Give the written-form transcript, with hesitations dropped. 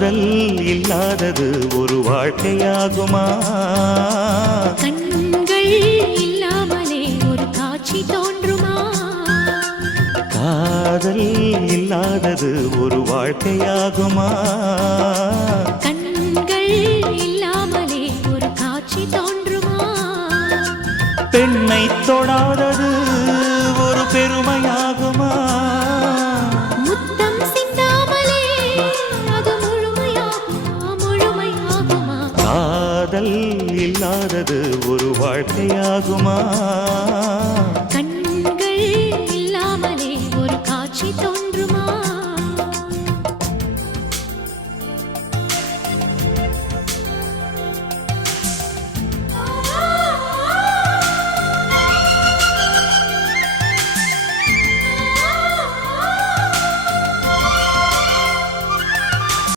காதல் இல்லாதது ஒரு வாழ்க்கையாகுமா? கண்கள் இல்லாமலே ஒரு காட்சி தோன்றுமா? காதல் இல்லாதது ஒரு வாழ்க்கையாகுமா? கண்கள் இல்லாமலே ஒரு காட்சி தோன்றுமா? பெண்ணை தொடாதது ஒரு பெருமையாகுமா? முத்தம் சிந்தாமலே அது முழுமையாகுமா? முழுமையாகுமா? காதல் இல்லாதது ஒரு வாழ்க்கையாகுமா?